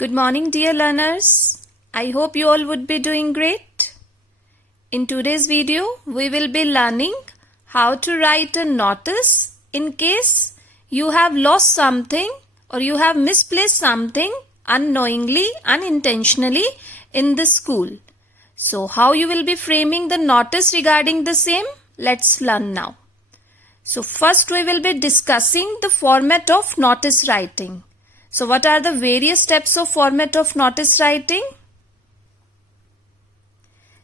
Good morning, dear learners. I hope you all would be doing great. In today's video, we will be learning how to write a notice in case you have lost something or you have misplaced something unknowingly, unintentionally in the school. So, how you will be framing the notice regarding the same? Let's learn now. So, first we will be discussing the format of notice writing. So, what are the various steps of format of notice writing?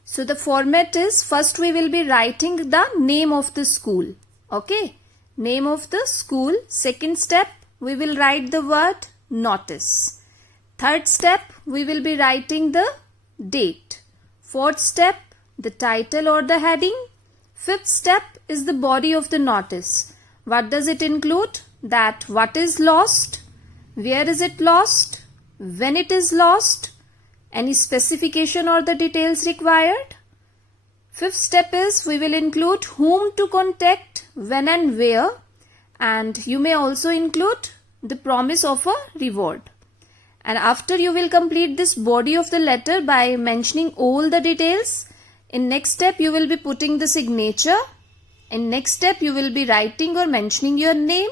So, the format is first we will be writing the name of the school. Okay, name of the school. Second step, we will write the word notice. Third step, we will be writing the date. Fourth step, the title or the heading. Fifth step is the body of the notice. What does it include? That what is lost, where is it lost, when it is lost, any specification or the details required. Fifth step is we will include whom to contact, when and where, and you may also include the promise of a reward. And after you will complete this body of the letter by mentioning all the details, in next step you will be putting the signature. In next step you will be writing or mentioning your name,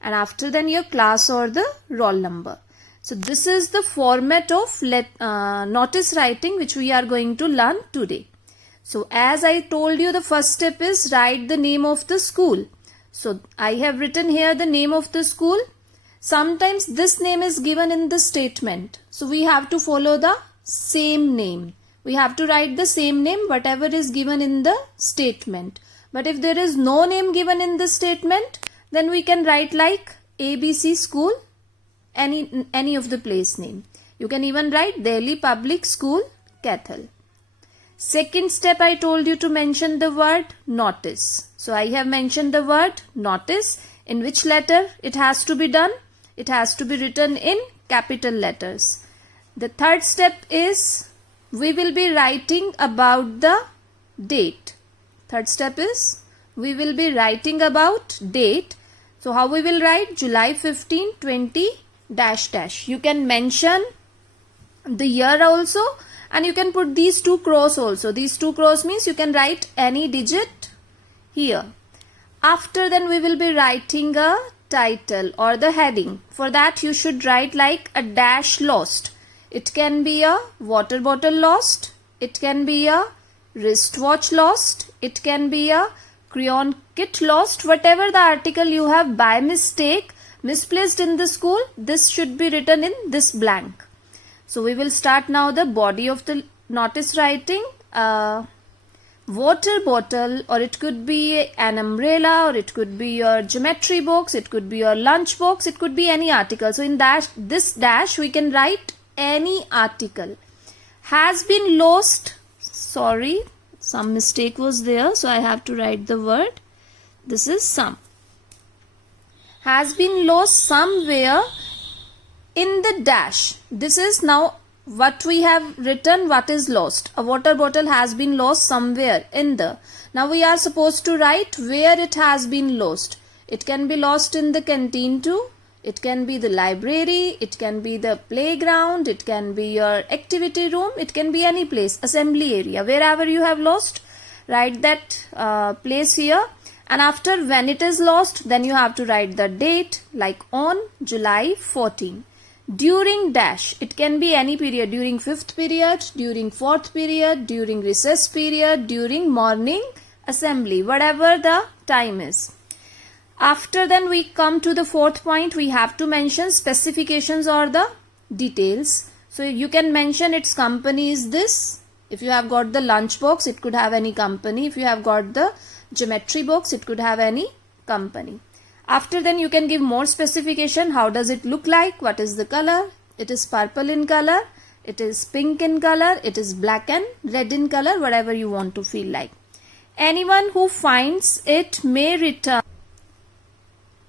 and after then your class or the roll number. So this is the format of notice writing which we are going to learn today. So as I told you, the first step is write the name of the school. So I have written here the name of the school. Sometimes this name is given in the statement. So we have to follow the same name. We have to write the same name whatever is given in the statement. But if there is no name given in the statement, then we can write like ABC School, any of the place name. You can even write Delhi Public School, Cathal. Second step, I told you to mention the word notice. So I have mentioned the word notice. In which letter it has to be done? It has to be written in capital letters. The third step is we will be writing about the date. Third step is we will be writing about date. So how we will write? July 15, 20 dash dash. You can mention the year also, and you can put these two crows also. These two crows means you can write any digit here. After then we will be writing a title or the heading. For that you should write like a dash lost. It can be a water bottle lost. It can be a wristwatch lost. It can be a crayon kit lost. Whatever the article you have by mistake misplaced in the school, this should be written in this blank. So we will start now the body of the notice writing. Water bottle, or it could be an umbrella, or it could be your geometry box, it could be your lunch box, it could be any article. So in this dash we can write any article. Has been lost, sorry, some mistake was there, so I have to write the word. This is some. Has been lost somewhere in the dash. This is now what we have written, what is lost. A water bottle has been lost somewhere in the. Now we are supposed to write where it has been lost. It can be lost in the canteen too. It can be the library. It can be the playground. It can be your activity room. It can be any place, assembly area. Wherever you have lost, write that place here. And after when it is lost, then you have to write the date, like on July 14. During dash, it can be any period, during 5th period, during 4th period, during recess period, during morning assembly, whatever the time is. After then we come to the fourth point, we have to mention specifications or the details. So you can mention its company is this. If you have got the lunch box, it could have any company. If you have got the geometry box, it could have any company. After then you can give more specification. How does it look like? What is the color? It is purple in color. It is pink in color. It is black and red in color. Whatever you want to feel like. Anyone who finds it may return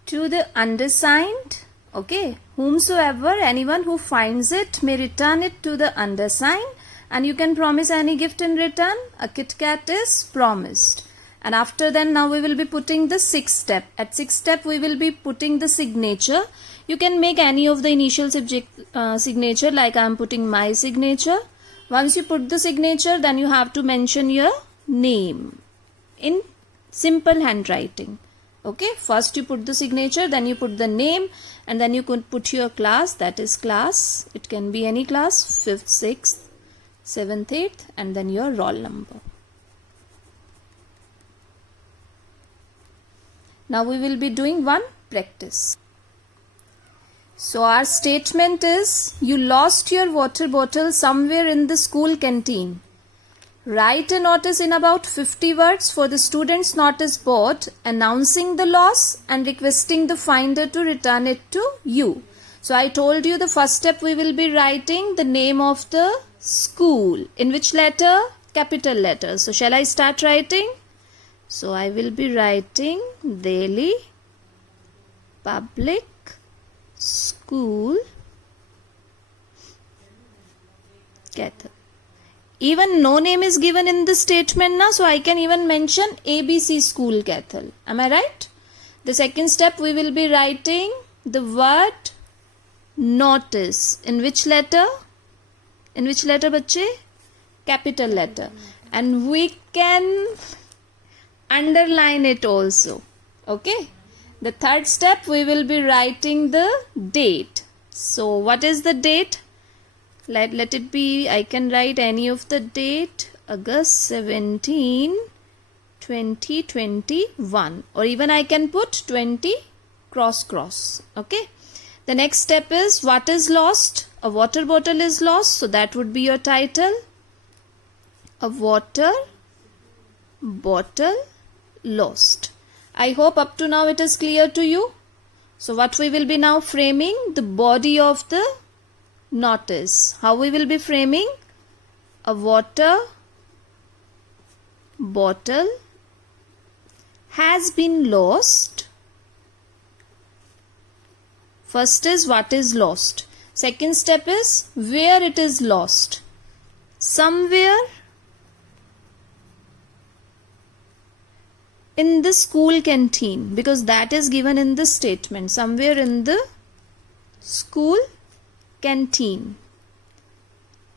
to the undersigned. Okay. Whomsoever, anyone who finds it may return it to the undersigned. And you can promise any gift in return. A Kit Kat is promised. And after then, now we will be putting the sixth step. At sixth step, we will be putting the signature. You can make any of the initial signature, like I am putting my signature. Once you put the signature, then you have to mention your name in simple handwriting. Okay, first you put the signature, then you put the name, and then you could put your class, that is class. It can be any class, 5th, 6th, 7th, 8th, and then your roll number. Now we will be doing one practice. So our statement is, you lost your water bottle somewhere in the school canteen. Write a notice in about 50 words for the student's notice board announcing the loss and requesting the finder to return it to you. So I told you the first step we will be writing the name of the school. In which letter? Capital letter. So shall I start writing? So I will be writing Delhi Public School, Cathal. Even no name is given in the statement now, so I can even mention ABC School, Cathal. Am I right? The second step, we will be writing the word notice. In which letter? In which letter, bachche? Capital letter. And we can underline it also. Okay? The third step, we will be writing the date. So what is the date? Let it be, I can write any of the date, August 17, 2021, or even I can put 20 cross. Okay. The next step is, what is lost? A water bottle is lost, so that would be your title. A water bottle lost. I hope up to now it is clear to you. So what we will be now framing? The body of the notice. How we will be framing? A water bottle has been lost. First is what is lost. Second step is where it is lost. Somewhere in the school canteen, because that is given in the statement. Somewhere in the school canteen.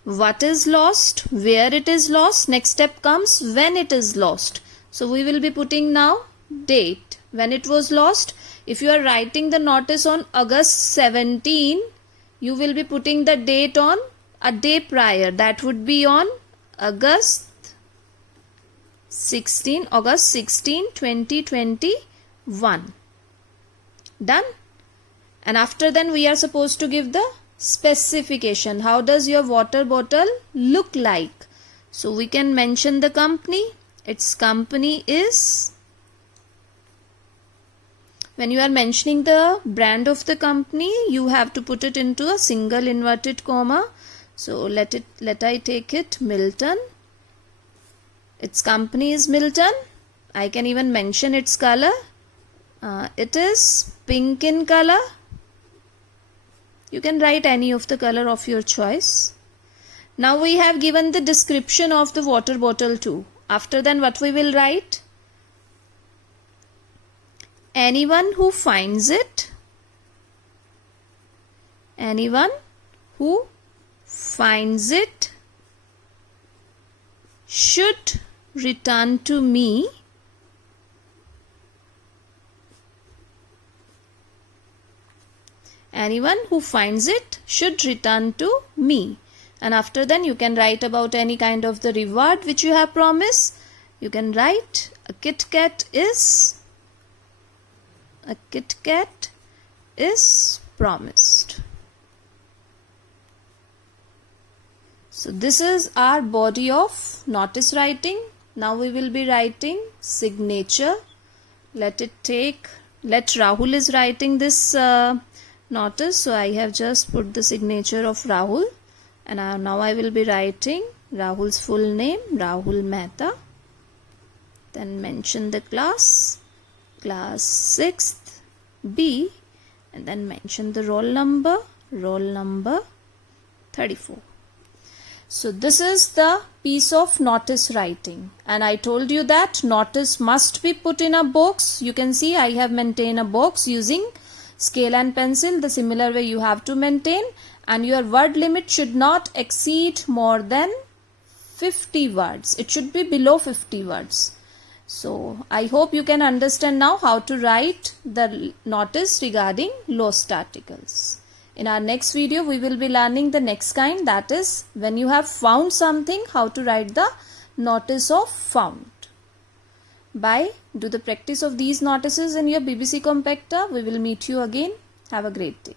What is lost? Where it is lost? Next step comes when it is lost. So we will be putting now date. When it was lost. If you are writing the notice on August 17, you will be putting the date on a day prior. That would be on August 16, 2021. Done? And after then we are supposed to give the specification. How does your water bottle look like? So we can mention the company. Its company is, when you are mentioning the brand of the company, you have to put it into a single inverted comma. So let I take it Milton. Its company is Milton. I can even mention its color. It is pink in color. You can write any of the color of your choice. Now we have given the description of the water bottle too. After then what we will write? Anyone who finds it. Anyone who finds it should return to me anyone who finds it should return to me. And after then you can write about any kind of the reward which you have promised. You can write a Kit Kat is promised. So this is our body of notice writing. Now we will be writing signature. Let Rahul is writing this notice. So I have just put the signature of Rahul. And now I will be writing Rahul's full name, Rahul Mehta. Then mention the class 6th B. And then mention the roll number 34. So this is the piece of notice writing, and I told you that notice must be put in a box. You can see I have maintained a box using scale and pencil. The similar way you have to maintain, and your word limit should not exceed more than 50 words. It should be below 50 words. So I hope you can understand now how to write the notice regarding lost articles. In our next video, we will be learning the next kind, that is when you have found something, how to write the notice of found. Bye. Do the practice of these notices in your BBC Compactor. We will meet you again. Have a great day.